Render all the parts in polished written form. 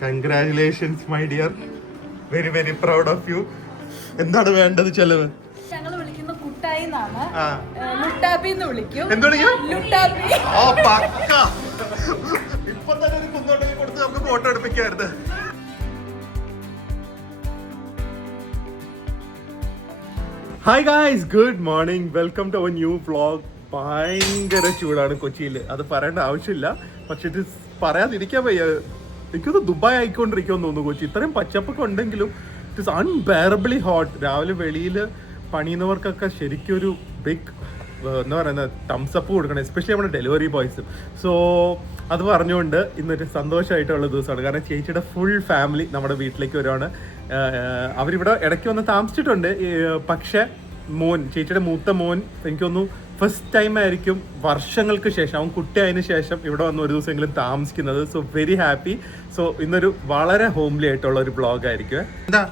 Congratulations my dear, very very proud of you. എന്താണ് വേണ്ടത് ചെലവ്? ഞങ്ങൾ വിളിക്കുന്ന കുട്ടായി എന്നാണ്, ലുട്ടാപ്പി എന്ന് വിളിക്കും. എന്ത് വിളിക്കും? ലുട്ടാപ്പി. ഇപ്പൊ തന്നെ ഒരു കുന്തോട്ടൊക്കെ കൊടുത്ത് നമുക്ക് ഫോട്ടോ എടുപ്പിക്കായിരുന്നു. Hi guys, good morning, welcome to our new vlog. ഭയങ്കര ചൂടാണ് കൊച്ചിയിൽ, അത് പറയേണ്ട ആവശ്യമില്ല. പക്ഷെ ഇത് പറയാതിരിക്കാൻ വയ്യ. എനിക്കൊന്ന് ദുബായ് ആയിക്കൊണ്ടിരിക്കുമെന്ന് തോന്നുന്നു കൊച്ചി. ഇത്രയും പച്ചപ്പൊക്കെ ഉണ്ടെങ്കിലും ഇറ്റ് ഇസ് അൺബെയറബിളി ഹോട്ട്. രാവിലെ വെളിയിൽ പണിയുന്നവർക്കൊക്കെ ശരിക്കും ഒരു ബിഗ് എന്താ പറയുന്നത് തംസപ്പ് കൊടുക്കണം, എസ്പെഷ്യലി നമ്മുടെ ഡെലിവറി ബോയ്സ്. സോ അത് പറഞ്ഞുകൊണ്ട് ഇന്നൊരു സന്തോഷമായിട്ടുള്ള ദിവസമാണ്. കാരണം ചേച്ചിയുടെ ഫുൾ ഫാമിലി നമ്മുടെ വീട്ടിലേക്ക് വരുവാണ്. അവരിവിടെ ഇടയ്ക്ക് വന്ന് താമസിച്ചിട്ടുണ്ട്. പക്ഷേ ചേച്ചിയുടെ മൂത്ത മോൻ എനിക്കൊന്നു ഫസ്റ്റ് ടൈം ആയിരിക്കും വർഷങ്ങൾക്ക് ശേഷം, അവൻ കുട്ടിയായതിനു ശേഷം ഇവിടെ വന്ന് ഒരു ദിവസമെങ്കിലും താമസിക്കുന്നത്. So very happy. സോ ഇന്നൊരു വളരെ ഹോംലി ആയിട്ടുള്ള ഒരു വ്ളോഗ് ആയിരിക്കും. എന്താ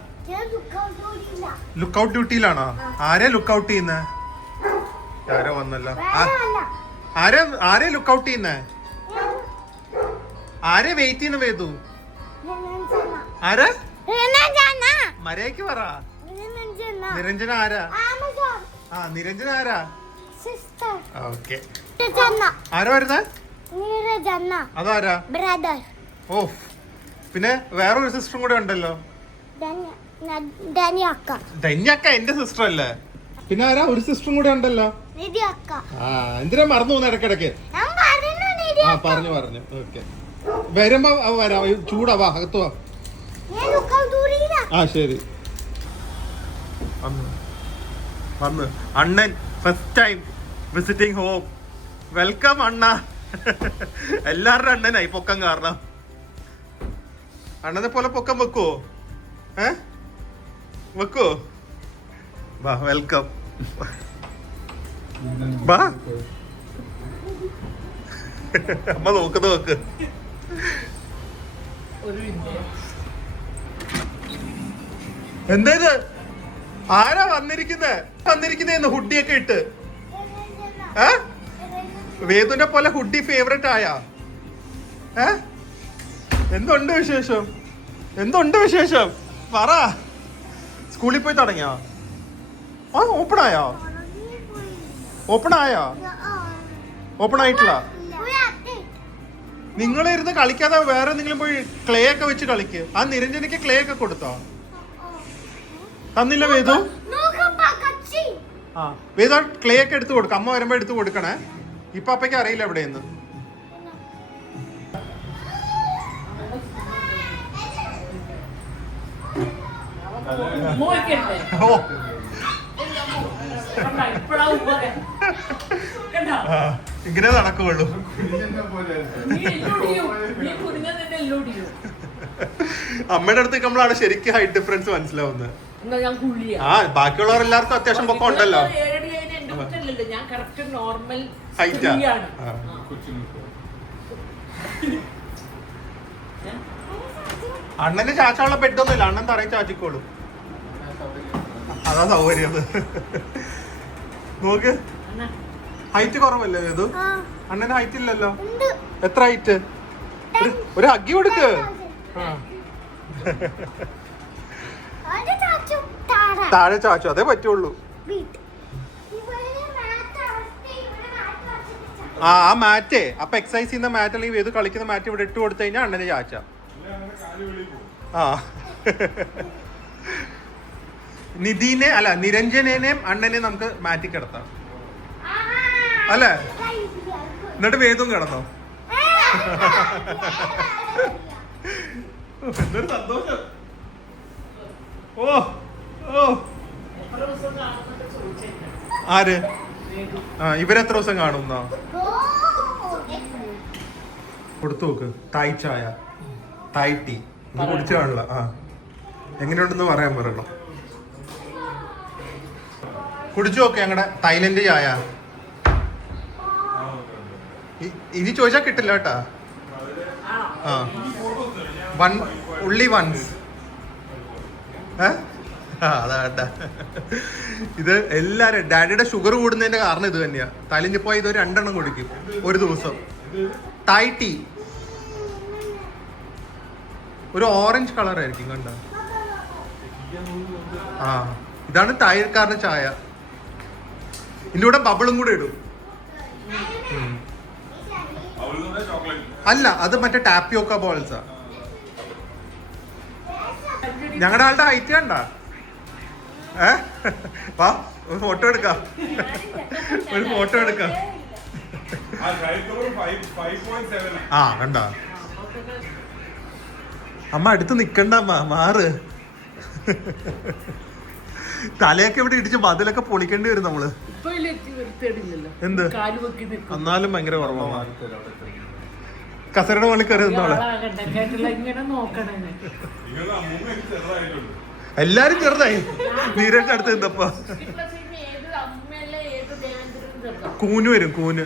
ലുക്ക് ഔട്ട് ഡ്യൂട്ടിയിലാണോ? ആരെ ലുക്ക് ഔട്ട് ചെയ്യുന്നത്? ആരോ വന്നല്ലോ. ആരെ ലുക്ക് ഔട്ട് ചെയ്യുന്നേ? ആരെ വെയിറ്റ് ചെയ്യുന്ന? വേദു ആരാ? മര്യാദക്ക് പറ. നിരഞ്ജന ആരാ? നിരഞ്ജന ആരാ? ഓക്കെ. ആരാ വരുന്നേ? അതാരാ? ഓ, പിന്നെ വേറൊരു സിസ്റ്ററും കൂടെ ഉണ്ടല്ലോ. ധന്യക്ക എന്റെ സിസ്റ്റർ അല്ലേ? പിന്നെ ആരാ? ഒരു സിസ്റ്ററും കൂടെ ഉണ്ടല്ലോ. എന്തിനാ മറന്നു പോകുന്ന ഇടക്കിടക്ക്? പറഞ്ഞു ഓക്കെ. വരുമ്പോ വരാ. ചൂടാ, വാ അകത്ത് വാ. ശരി. വന്ന് അണ്ണൻ first time visiting home. Welcome അണ്ണ. എല്ലാവരുടെ അണ്ണനായി പൊക്കം കാരണം. അണ്ണനെ പോലെ പൊക്കം വെക്കുവോ? വെക്കുവോ? വാ, വെൽക്കം. വാ. അമ്മ നോക്ക്. എന്തേത്? ആരാ വന്നിരിക്കുന്നേന്ന് ഹുഡിയൊക്കെ ഇട്ട്? വേദുവിനെ പോലെ ഹുഡി ഫേവറേറ്റ് ആയാ? എന്തുണ്ട് വിശേഷം? പറ. സ്കൂളിൽ പോയി തുടങ്ങിയോ? ഓപ്പൺ ആയോ? ഓപ്പൺ ആയിട്ടില്ല. നിങ്ങളിരുന്ന് കളിക്കാതെ വേറെ എന്തെങ്കിലും പോയി ക്ലേ ഒക്കെ വെച്ച് കളിക്ക്. ആ നിരഞ്ജനക്ക് ക്ലേ ഒക്കെ കൊടുത്തോ? തന്നില്ല വേദു? വേദു ക്ലേ ഒക്കെ എടുത്തു കൊടുക്ക. അമ്മ വരുമ്പോ എടുത്തു കൊടുക്കണേ. ഇപ്പൊ അപ്പയ്ക്ക് അറിയില്ല എവിടെയെന്ന്. ഇങ്ങനെ നടക്കുള്ളൂ. അമ്മയുടെ അടുത്തേക്ക് നമ്മളാണ് ശരിക്കും ഹൈറ്റ് ഡിഫറൻസ് മനസ്സിലാവുന്നത്. ബാക്കിയുള്ളവർ എല്ലാവർക്കും അത്യാവശ്യം പൊക്കം ഉണ്ടല്ലോ. ഹൈറ്റാ? അണ്ണന് ചാച്ചാനുള്ള ബെഡൊന്നും ഇല്ല. അണ്ണൻ തറയിൽ ചാച്ചിക്കോളും. അതാ സൗകര്യം. നോക്ക്, ഹൈറ്റ് കുറവല്ലേ ഏതു? അണ്ണന് ഹൈറ്റ് ഇല്ലല്ലോ. എത്ര ഹൈറ്റ്? ഒരു ഹഗ്ഗി കൊടുക്ക്. താഴെ ചാച്ചു, അതേ പറ്റുള്ളൂ. ആ മാറ്റേ അപ്പൊ എക്സസൈസ് ചെയ്യുന്ന മാറ്റ് അല്ലെങ്കിൽ ഏത് കളിക്കുന്ന മാറ്റ് ഇവിടെ ഇട്ട് കൊടുത്തു കഴിഞ്ഞാൽ അണ്ണന് ചാച്ച. നിധീനെ അല്ല നിരഞ്ജനേനെയും അണ്ണനെയും നമുക്ക് മാറ്റി കിടത്താം അല്ലേ? എന്നിട്ട് വേദവും കിടന്നോ? എന്തൊരു സന്തോഷം. ആര്? ഇവരെത്ര ദിവസം കാണുന്നോ? കൊടുത്തു നോക്ക്. തായ് ചായ, തായ് ടീ ഇത് കുടിച്ചു കാണില്ല. എങ്ങനെയുണ്ടെന്ന് പറയാൻ പറയണം. കുടിച്ചു നോക്ക് ഞങ്ങളുടെ തായ്ലൻഡ് ചായ. ഇനി ചോദിച്ചാൽ കിട്ടില്ല കേട്ടാ. ഉള്ളി വൺസ്. അതാ ഇത് എല്ലാരും ഡാഡിയുടെ ഷുഗർ കൂടുന്നതിന്റെ കാരണം ഇത് തന്നെയാ. തലിഞ്ഞ് പോയി ഇത് 2 എണ്ണം കുടിക്കും ഒരു ദിവസം. തായ് ടീ ഒരു ഓറഞ്ച് കളർ ആയിരിക്കും കണ്ട. ആ ഇതാണ് തായ്ക്കാരുടെ ചായ. ഇതിന്റെ കൂടെ ബബിളും കൂടെ ഇടും. അല്ല അത് മറ്റേ ടാപ്പിയോക്ക ബോൾസാ. ഞങ്ങളുടെ ആളുടെ ഹൈറ്റ് കണ്ട. വാ ഒരു ഫോട്ടോ എടുക്കാം. ഒരു ഫോട്ടോ എടുക്കാം. ആ കണ്ട. അമ്മ അടുത്ത് നിക്കണ്ട അമ്മ, മാറ്. തലയൊക്കെ ഇവിടെ ഇടിച്ച് മതിലൊക്കെ പൊളിക്കേണ്ടി വരും നമ്മള്. എന്ത് എന്നാലും ഭയങ്കര കുറവാണ്. കസരയുടെ മുകളിൽ കയറി നിന്നോളെ. എല്ലാരും ചെറുതായി. നീരന്റെ അടുത്ത് നിന്നപ്പോ കൂന് വരും. കൂന്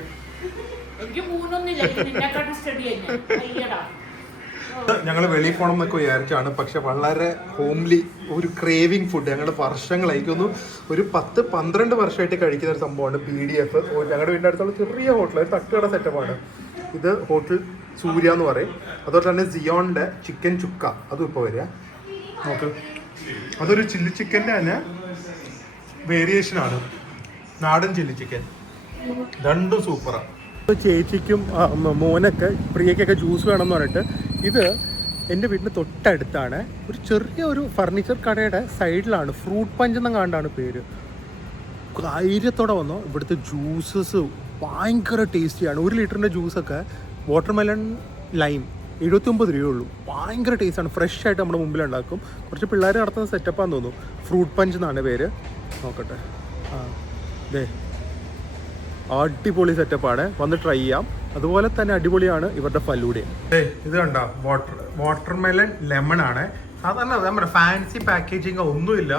ഞങ്ങൾ വെളിയിൽ പോകണം എന്നൊക്കെ വിചാരിച്ചാണ്. പക്ഷെ വളരെ ഹോംലി ഒരു ക്രേവിങ് ഫുഡ് ഞങ്ങളുടെ വർഷങ്ങളായിരിക്കുന്നു. ഒരു 10-12 വർഷമായിട്ട് കഴിക്കുന്ന ഒരു സംഭവമാണ് PDF. ഞങ്ങളുടെ വീടിൻ്റെ അടുത്തുള്ള ചെറിയ ഹോട്ടൽ, ഒരു തട്ടുകട സെറ്റപ്പാണ് ഇത്. ഹോട്ടൽ സൂര്യ എന്ന് പറയും. അതുപോലെ തന്നെ സിയോണിന്റെ ചിക്കൻ ചുക്ക അതും ഇപ്പോൾ വരിക. നോക്ക്, അതൊരു ചില്ലി ചിക്കൻ്റെ തന്നെ വേരിയേഷനാണ്. നാടൻ ചില്ലി ചിക്കൻ രണ്ടും സൂപ്പറാണ്. ചേച്ചിക്കും മോനൊക്കെ പ്രിയക്കൊക്കെ ജ്യൂസ് വേണമെന്ന് പറഞ്ഞിട്ട് ഇത് എൻ്റെ വീടിന് തൊട്ടടുത്താണ്. ഒരു ചെറിയ ഒരു ഫർണിച്ചർ കടയുടെ സൈഡിലാണ്. ഫ്രൂട്ട് പഞ്ച് എന്ന കാണ്ടാണ് പേര്. ധൈര്യത്തോടെ വന്നോ. ഇവിടുത്തെ ജ്യൂസസ് ഭയങ്കര ടേസ്റ്റിയാണ്. 1 ലിറ്ററിൻ്റെ ജ്യൂസൊക്കെ വാട്ടർമെലൺ ലൈം 79 രൂപയുള്ളൂ. ഭയങ്കര ടേസ്റ്റാണ്. ഫ്രഷ് ആയിട്ട് നമ്മുടെ മുമ്പിൽ ഉണ്ടാക്കും. കുറച്ച് പിള്ളേർ നടത്തുന്ന സെറ്റപ്പാന്ന് തോന്നുന്നു. ഫ്രൂട്ട് പഞ്ച് എന്നാണ് പേര്. നോക്കട്ടെ. ആ ദേ അടിപൊളി സെറ്റപ്പാണ്. വന്ന് ട്രൈ ചെയ്യാം. അതുപോലെ തന്നെ അടിപൊളിയാണ് ഇവരുടെ ഫലൂഡയും. ഇത് കണ്ട വാട്ടർമെലൺ ലെമൺ ആണ്. സാധാരണ നമ്മുടെ ഫാൻസി പാക്കേജിങ് ഒന്നുമില്ല.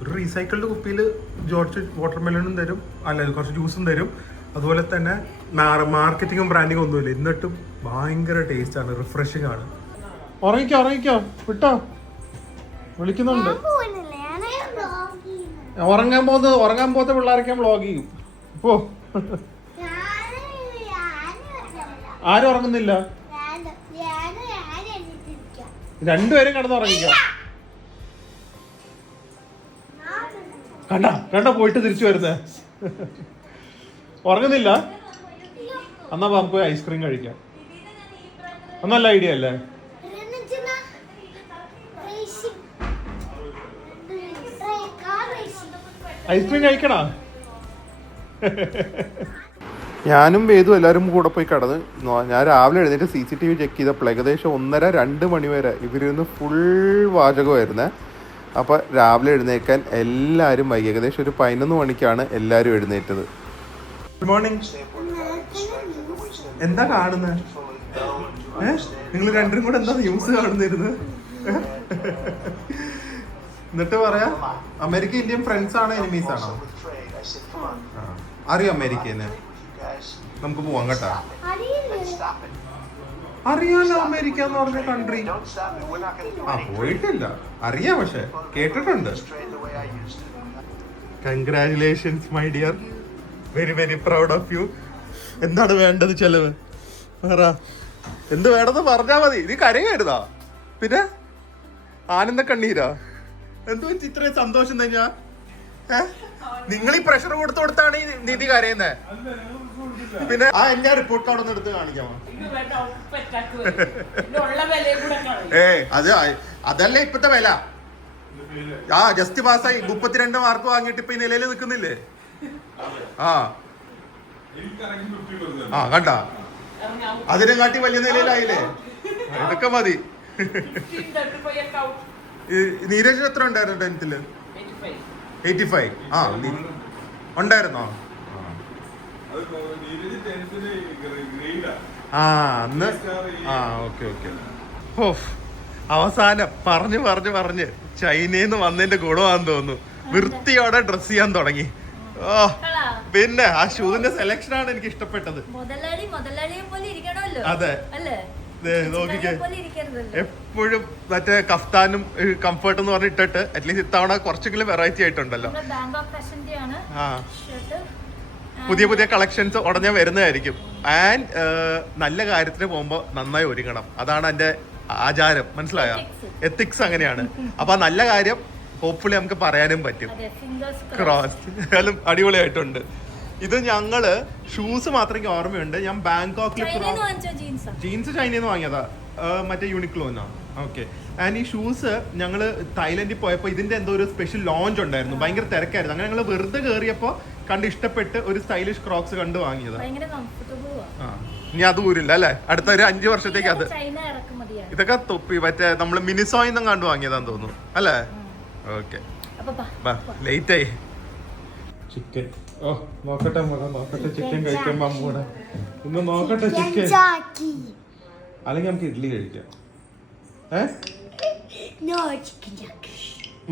ഒരു റീസൈക്കിൾഡ് കുപ്പിയിൽ ജോർജ് വാട്ടർമെലണും തരും, അല്ല കുറച്ച് ജ്യൂസും തരും. അതുപോലെ തന്നെ മാർക്കറ്റിങ്ങും ബ്രാൻഡിങ്ങും ഒന്നുമില്ല. എന്നിട്ടും ഭയങ്കര ടേസ്റ്റാണ്, റിഫ്രഷിംഗ് ആണ്. ഉറങ്ങിക്കോ വിട്ടോ, വിളിക്കുന്നുണ്ട്. ഉറങ്ങാൻ പോകുന്ന പിള്ളേരൊക്കെ വ്ളോഗ് ചെയ്യും. ഇപ്പോ ആരും ഉറങ്ങുന്നില്ല. രണ്ടുപേരും കിടന്നുറങ്ങിക്കാം. കണ്ട പോയിട്ട് തിരിച്ചു വരുന്നേ. ഉറങ്ങുന്നില്ല. എന്നാ നമുക്ക് ഐസ്ക്രീം കഴിക്കാം. നല്ല ഐഡിയ അല്ലേ? ഐസ്ക്രീം കഴിക്കണോ? ഞാനും വേദു എല്ലാവരും കൂടെ പോയി കിടന്ന്. ഞാൻ രാവിലെ എഴുന്നേറ്റ് CCTV ചെക്ക് ചെയ്തപ്പോൾ ഏകദേശം 1:30-2 മണി വരെ ഇവരിന്ന് ഫുൾ വാചകമായിരുന്നേ. അപ്പോൾ രാവിലെ എഴുന്നേക്കാൻ എല്ലാവരും വൈകി. ഏകദേശം ഒരു 11 മണിക്കാണ് എല്ലാവരും എഴുന്നേറ്റത്. Good morning. എന്താ കാണുന്നത്? നിങ്ങൾ രണ്ടും കൂടെ എന്താ ന്യൂസ് കാണുന്നിരുന്നു? എന്നിട്ട് പറയാ അമേരിക്ക ഇന്ത്യൻ ഫ്രണ്ട്സ് ആണോ എനിമീസ് ആണോ? അറിയോ അമേരിക്കന്ന്? നമുക്ക് പോവാം കേട്ടാ. അറിയാലോ അമേരിക്ക എന്ന് പറഞ്ഞ കൺട്രി. പോയിട്ടില്ല, അറിയാം, പക്ഷെ കേട്ടിട്ടുണ്ട്. Congratulations my dear, very very proud of you. എന്താണ് വേണ്ടത്? ചെലവ് പറ. എന്ത് വേണമെന്ന് പറഞ്ഞാ മതി. നീ കരയായിരുന്നാ? പിന്നെ ആനന്ദ കണ്ണീരാ? എന്തു വെച്ച് ഇത്രയും സന്തോഷം തന്നെയാ? നിങ്ങൾ ഈ പ്രഷർ കൊടുത്താണ് ഈ നിധി കരയുന്നേ. പിന്നെ ഞാൻ റിപ്പോർട്ട് കാർഡ് ഒന്ന് എടുത്ത് കാണിക്കാമോ? അതല്ലേ ഇപ്പത്തെ വില. ജസ്റ്റ് പാസ്സായി 32 മാർക്ക് വാങ്ങിയിട്ട് ഇപ്പൊ ഈ നിലയിൽ നിൽക്കുന്നില്ലേ? കണ്ട, അതിനെ കാട്ടി വലിയ നിലയിലായില്ലേ? ഇതൊക്കെ മതി. നീരജ് എത്ര ഉണ്ടായിരുന്നു 10th? 85. ഉണ്ടായിരുന്നോ? അന്ന് ഓക്കെ. അവസാനം പറഞ്ഞ് ചൈനയിൽ നിന്ന് വന്നതിന്റെ ഗുണമാണെന്ന് തോന്നുന്നു. വൃത്തിയോടെ ഡ്രസ് ചെയ്യാൻ തുടങ്ങി. പിന്നെ ആ ഷൂവിന്റെ സെലക്ഷൻ ആണ് എനിക്ക് ഇഷ്ടപ്പെട്ടത്. അതെ, നോക്കിക്കേ, എപ്പോഴും മറ്റേ കഫ്താനും കംഫർട്ട് എന്ന് പറഞ്ഞ് ഇട്ടിട്ട് അറ്റ്ലീസ്റ്റ് ഇത്തവണ കുറച്ചെങ്കിലും വെറൈറ്റി ആയിട്ടുണ്ടല്ലോ. ആ, പുതിയ പുതിയ കളക്ഷൻസ് ഉടനെ വരുന്നതായിരിക്കും. ആൻഡ് നല്ല കാര്യത്തിന് പോകുമ്പോൾ നന്നായി ഒരുങ്ങണം, അതാണ് എൻ്റെ ആചാരം, മനസ്സിലായ? എത്തിക്സ് അങ്ങനെയാണ്. അപ്പൊ ആ നല്ല കാര്യം ഹോപ്പ്ഫുള്ളി നമുക്ക് പറയാനും പറ്റും. ക്രോസ് അടിപൊളിയായിട്ടുണ്ട്. ഇത് ഞങ്ങള് ഷൂസ് മാത്രം എനിക്ക് ഓർമ്മയുണ്ട്. ഞാൻ ബാങ്കോക്കിൽ ജീൻസ് ചൈനയിൽ നിന്ന് വാങ്ങിയതാ, മറ്റേ യൂണിക്ലോന്നാ. ഓക്കെ. ആൻഡ് ഈ ഷൂസ് ഞങ്ങള് തായ്ലൻഡിൽ പോയപ്പോൾ ഇതിന്റെ എന്തോ ഒരു സ്പെഷ്യൽ ലോഞ്ച് ഉണ്ടായിരുന്നു, ഭയങ്കര തിരക്കായിരുന്നു. അങ്ങനെ ഞങ്ങൾ വെറുതെ കയറിയപ്പോൾ കണ്ട് ഇഷ്ടപ്പെട്ട് ഒരു സ്റ്റൈലിഷ് ക്രോക്സ് കണ്ട് വാങ്ങിയതാ. ആ, ഇനി അത് ഊരില്ല അല്ലെ, അടുത്ത ഒരു 5 വർഷത്തേക്ക് അത്. ഇതൊക്കെ തൊപ്പി മറ്റേ നമ്മള് മിനിസോയിന്നും കണ്ടു വാങ്ങിയതാന്ന് തോന്നുന്നു അല്ലേ? ഓക്കെ, ലേറ്റ് ആയി. ചിക്കൻ, ഓ നോക്കട്ടെ നോക്കട്ടെ, ചിക്കൻ കഴിക്കുമ്പോ അമ്മൂടെ ഇന്ന് നോക്കട്ടെ ചിക്കൻ, അല്ലെങ്കിൽ നമുക്ക് ഇഡ്ഡലി കഴിക്കാം.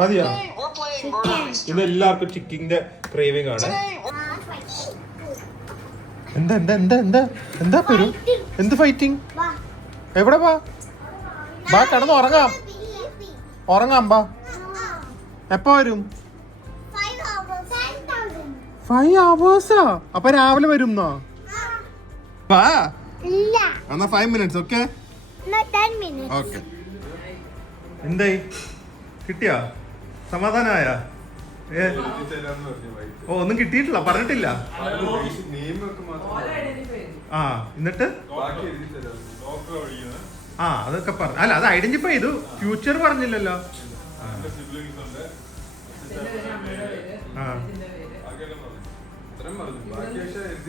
മതിയോ? ഇത് എല്ലാവർക്കും ചിക്കന്റെ ക്രേവിംഗ് ആണ്. എന്താ എന്താ എന്താ എന്താ എന്താ പേര്? എന്ത് ഫൈറ്റിംഗ്? എവിടെ ബാ കിടന്ന് ഉറങ്ങാം, ബാ. എപ്പോ വരും? 5 hours. അപ്പൊ രാവിലെ വരും. വാ, എന്നാ 5 minutes. Okay okay. എന്തായി, കിട്ടിയാ? സമാധാനായ? ഓ, ഒന്നും കിട്ടിയിട്ടില്ല, പറഞ്ഞിട്ടില്ല. ആ, എന്നിട്ട് ആ അതൊക്കെ പറഞ്ഞു. അല്ല, അത് ഐഡന്റിഫൈ ചെയ്തു, ഫ്യൂച്ചർ പറഞ്ഞില്ലല്ലോ. ആ,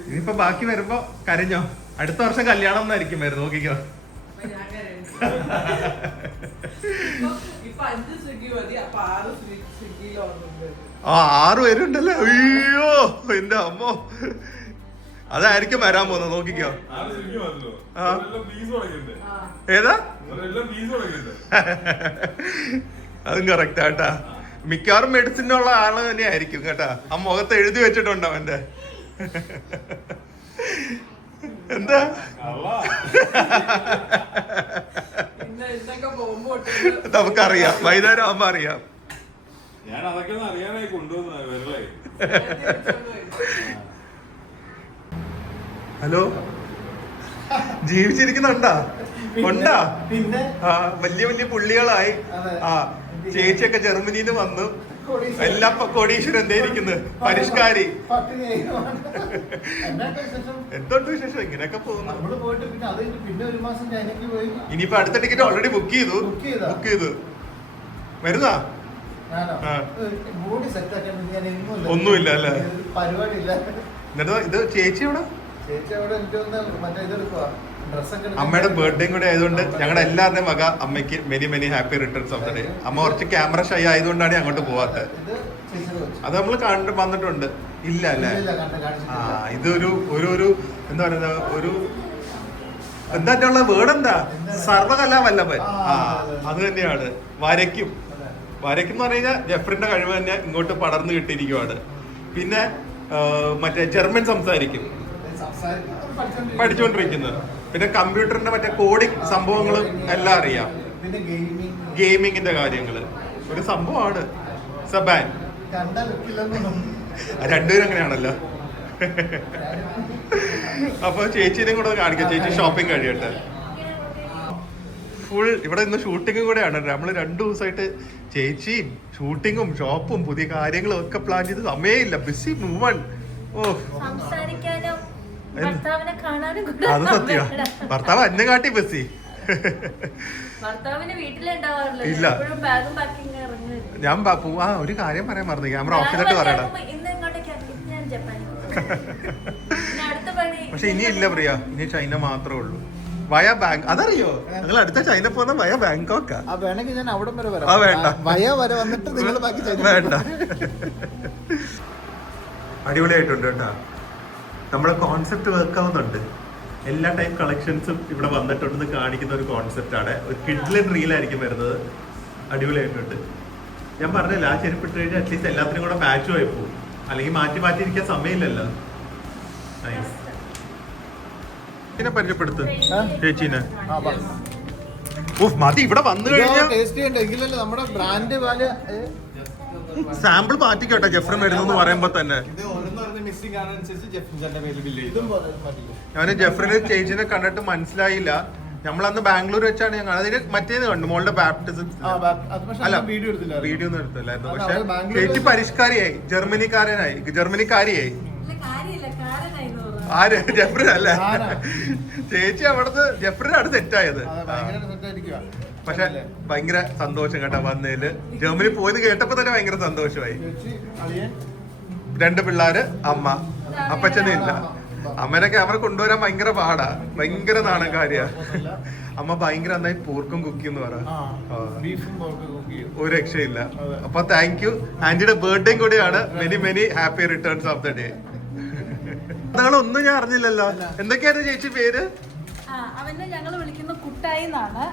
ഇനിയിപ്പോ ബാക്കി വരുമ്പോ കരഞ്ഞോ? അടുത്ത വർഷം കല്യാണം എന്നായിരിക്കും വരുന്നത്, നോക്കിക്കോ. ആ 6 പേരുണ്ടല്ലേ? അയ്യോ എന്റെ അമ്മോ, അതായിരിക്കും വരാൻ പോകുന്നത്, നോക്കിക്കോ. ഏതാ? അതും കറക്റ്റ് ആട്ടാ. മിക്കവാറും മെഡിസിനുള്ള ആള് തന്നെ ആയിരിക്കും കേട്ടാ. ആ മുഖത്ത് എഴുതി വെച്ചിട്ടുണ്ട് അവന്റെ. എന്താ നമുക്കറിയാം, വൈകുന്നേരം ആവുമ്പോ അറിയാം. ഹലോ, ജീവിച്ചിരിക്കുന്നുണ്ടാ? ഉണ്ടാ? ആ, വലിയ വലിയ പുള്ളികളായി. ആ, ചേച്ചിയൊക്കെ ജർമ്മനിയിൽ നിന്ന് വന്നു. എല്ലാ കോടീശ്വരൻ എന്തേ ഇരിക്കുന്നത്, പരിഷ്കാരി. എന്തുണ്ട് വിശേഷം? ഇങ്ങനെയൊക്കെ പോകുന്നു. ഇനിയിപ്പോ അടുത്ത ടിക്കറ്റ് ഓൾറെഡി ബുക്ക് ചെയ്തു. വരുന്നാ? ഒന്നുമില്ല അല്ലേ? എന്നിട്ട് ഇത് ചേച്ചി എവിടെ? അമ്മയുടെ ബർത്ത്ഡേയും കൂടെ ആയതുകൊണ്ട് ഞങ്ങളുടെ എല്ലാവരുടെയും വക അമ്മയ്ക്ക് many happy returns of the day. അമ്മ കുറച്ച് ക്യാമറ ഷൈ ആയതുകൊണ്ടാണ് അങ്ങോട്ട് പോവാത്തത്. അത് നമ്മൾ കണ്ട് വന്നിട്ടുണ്ട്. ഇല്ല അല്ലേ? ആ, ഇതൊരു ഒരു എന്താ പറയുന്ന ഒരു എന്താ വേർഡ് എന്താ? സർവകലാവല്ലഭൻ. ആ, അത് തന്നെയാണ്. വരയ്ക്കും എന്ന് പറഞ്ഞു കഴിഞ്ഞാൽ ജെഫ്രിന്റെ കഴിവ് തന്നെ ഇങ്ങോട്ട് പടർന്നു കിട്ടിയിരിക്കുവാണ്. പിന്നെ മറ്റേ ജർമ്മൻ സംസാരിക്കും, പഠിച്ചുകൊണ്ടിരിക്കുന്നത്. പിന്നെ കമ്പ്യൂട്ടറിന്റെ മറ്റേ കോഡിങ് സംഭവങ്ങളും എല്ലാം അറിയാം. ഗെയിമിങ്ങിന്റെ കാര്യങ്ങള് ഒരു സംഭവമാണ്. സബാൻ രണ്ടുപേരും അങ്ങനെയാണല്ലോ. അപ്പൊ ചേച്ചിനെയും കൂടെ കാണിക്കാം. ചേച്ചി ഷോപ്പിംഗ് കഴിയട്ടെ. ഫുൾ ഇവിടെ ഇന്ന് ഷൂട്ടിങ്ങും കൂടെയാണ്. നമ്മള് 2 ദിവസമായിട്ട് ചേച്ചിയും ഷൂട്ടിങ്ങും ഷോപ്പും പുതിയ കാര്യങ്ങളും ഒക്കെ പ്ലാൻ ചെയ്ത് സമയമില്ല. ബിസി മൂവൺ. ഓ, അത് സത്യ. ഭർത്താവ് എന്നെ കാട്ടി ബിസി. ഇല്ല, ഞാൻ ഒരു കാര്യം പറയാൻ മറന്നു. ക്യാമറ ഓഫ് ചെയ്തിട്ട് പറയണം. പക്ഷെ ഇനിയില്ല പ്രിയ, ഇനി ചൈന മാത്രമേ ഉള്ളൂ. വയ ബാങ്ക്, അതറിയോ? നിങ്ങൾ അടുത്ത ചൈന പോകുന്ന വയ ബാങ്കോക്കാ. വേണ്ട, അടിപൊളിയായിട്ടുണ്ട് കേട്ടാ. നമ്മളെ കോൺസെപ്റ്റ് വർക്ക് ആവുന്നുണ്ട്. എല്ലാ ടൈപ്പ് കളക്ഷൻസും ഇവിടെ വന്നിട്ടുണ്ടെന്ന് കാണിക്കുന്ന ഒരു കോൺസെപ്റ്റാണ്. ഒരു കിഡ്ലൻ റീലായിരിക്കും വരുന്നത്. അടിപൊളിയായിട്ടുണ്ട്. ഞാൻ പറഞ്ഞില്ല, ആ ചെരുപ്പിട്ട് കഴിഞ്ഞാൽ അറ്റ്ലീസ്റ്റ് എല്ലാത്തിനും കൂടെ മാച്ചും ആയി പോകും. അല്ലെങ്കിൽ മാറ്റി ഇരിക്കാൻ സമയമില്ലല്ലോ. നൈസ്. ഇതിനെ പരിചയപ്പെടുത്ത് ചേച്ചീനെ. മതി ഇവിടെ വന്നു കഴിഞ്ഞാൽ നമ്മുടെ ബ്രാൻഡ് പാല് സാമ്പിൾ മാറ്റിക്കോട്ടെ ജെഫ്രി വരുന്നു പറയുമ്പോ തന്നെ. ഞാന് ജെഫ്രിന് ചേച്ചിനെ കണ്ടിട്ട് മനസ്സിലായില്ല. നമ്മളന്ന് ബാംഗ്ലൂർ വെച്ചാണ് ഞങ്ങൾ അതിന് മറ്റേത് കണ്ടു മോളുടെ ബാപ്റ്റിസം. അല്ല വീഡിയോ ഒന്നും എടുത്തില്ലായിരുന്നു. പക്ഷെ ചേച്ചി പരിഷ്കാരിയായി, ജർമ്മനിക്കാരിയായി. ആര്? ജെഫ്രി അല്ലേ? ചേച്ചി അവിടുന്ന് ജെഫ്രിനാണ് സെറ്റായത്. പക്ഷെ ഭയങ്കര സന്തോഷം കേട്ടോ വന്നതില്. ജർമ്മനി പോയത് കേട്ടപ്പോ തന്നെ ഭയങ്കര സന്തോഷമായി. 2 പിള്ളേര്, അമ്മ, അപ്പച്ചനും ഇല്ല. അമ്മേനെ ക്യാമറ കൊണ്ടുവരാൻ ഭയങ്കര പാടാ, ഭയങ്കര നാണംകാരിയാ. അമ്മ ഭയങ്കര നന്നായി പോർക്കും കുക്കി എന്ന് പറയാം, ഒരു രക്ഷയില്ല. അപ്പൊ താങ്ക് യു. ആന്റിയുടെ ബർത്ത്ഡേയും കൂടിയാണ്. Many happy returns of the day. അതാണൊന്നും ഞാൻ അറിഞ്ഞില്ലല്ലോ. എന്തൊക്കെയാണ് ചേച്ചി പേര്? അവനെ ഞങ്ങൾ വിളിക്കുന്ന കുട്ടായി എന്നാണ്.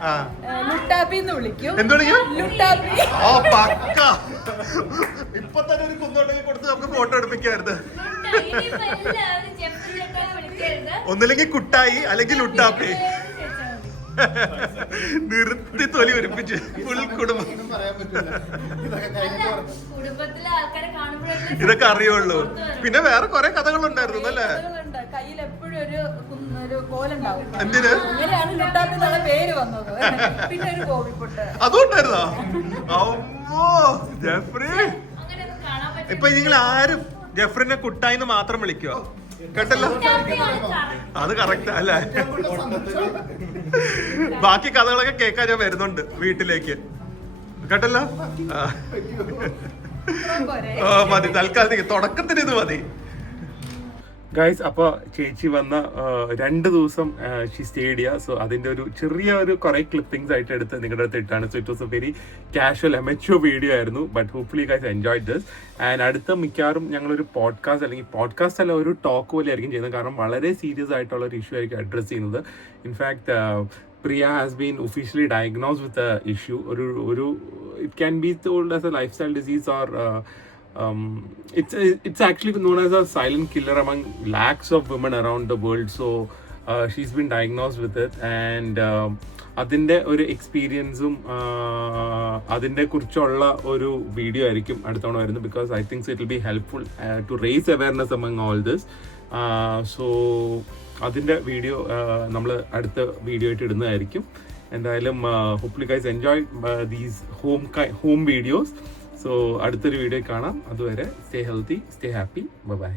ലുട്ടാപ്പി എന്ന് വിളിക്കും. എന്ത് വിളിക്കും? ലുട്ടാപ്പി. ഓ പക്ക. ഇപ്പൊ തന്നെ ഒരു കുന്നോട്ടേക്ക് കൊടുത്ത് നമുക്ക് ഫോട്ടോ എടുപ്പിക്കായിരുന്നു. ഒന്നില്ലെങ്കിൽ കുട്ടായി അല്ലെങ്കിൽ ലുട്ടാപ്പി. നിർത്തി തൊലി ഒരുപ്പിച്ച് ഫുൾ കുടുംബം. ഇതൊക്കെ അറിയുള്ളൂ. പിന്നെ വേറെ കുറെ കഥകളുണ്ടായിരുന്നു അല്ലേ? കയ്യിൽ എപ്പോഴും ഒരു കോലുണ്ടാവും. എന്തിന്? അങ്ങനെയാണ് ലുട്ടാപ്പി എന്നുള്ള പേര് വന്നത്. പിന്നെ ഒരു കോവിപ്പൊട്ട് അതുകൊണ്ടായിരുന്നോ? അമ്മോ ജെഫ്രി. ഇപ്പൊ നിങ്ങൾ ആരും ജെഫ്രിനെ കുട്ടായിന്ന് മാത്രം വിളിക്കുവോ? കേട്ടല്ലോ, അത് കറക്റ്റ് അല്ലേ? ബാക്കി കഥകളൊക്കെ കേൾക്കാൻ ഞാൻ വരുന്നുണ്ട് വീട്ടിലേക്ക്. കേട്ടല്ലോ. മതി തൽക്കാലത്തേക്ക്, തുടക്കത്തിന് ഇത് മതി. ഗൈസ്, അപ്പോൾ ചേച്ചി വന്ന 2 ദിവസം ഷീ സ്റ്റേഡ് ചെയ്യുക. സോ അതിൻ്റെ ഒരു ചെറിയ കുറേ ക്ലിപ്പിംഗ്സ് ആയിട്ട് എടുത്ത് നിങ്ങളുടെ അടുത്ത് ഇട്ടാണ്. So it was a very casual amateur video ആയിരുന്നു. But hopefully guys enjoyed this. And അടുത്ത മിക്കവാറും ഞങ്ങളൊരു പോഡ്കാസ്റ്റ് അല്ല, ഒരു ടോക്ക് പോലെ ആയിരിക്കും ചെയ്യുന്നത്. കാരണം വളരെ സീരിയസ് ആയിട്ടുള്ള ഒരു ഇഷ്യൂ ആയിരിക്കും അഡ്രസ്സ് ചെയ്യുന്നത്. In fact Priya has been officially diagnosed with the issue. It can be told as a lifestyle disease or it's actually known as a silent killer among lakhs of women around the world. So she's been diagnosed with it, and അതിൻ്റെ ഒരു എക്സ്പീരിയൻസും അതിൻ്റെ കുറിച്ചുള്ള ഒരു video ആയിരിക്കും അടുത്തവണ വരുന്നത്. Because I think it will be helpful to raise awareness among all this. So അതിൻ്റെ വീഡിയോ നമ്മൾ അടുത്ത വീഡിയോ ആയിട്ട് ഇടുന്നതായിരിക്കും. എന്തായാലും hopefully guys enjoy these home videos. So അടുത്തൊരു വീഡിയോ കാണാം. അതുവരെ stay healthy, stay happy, by.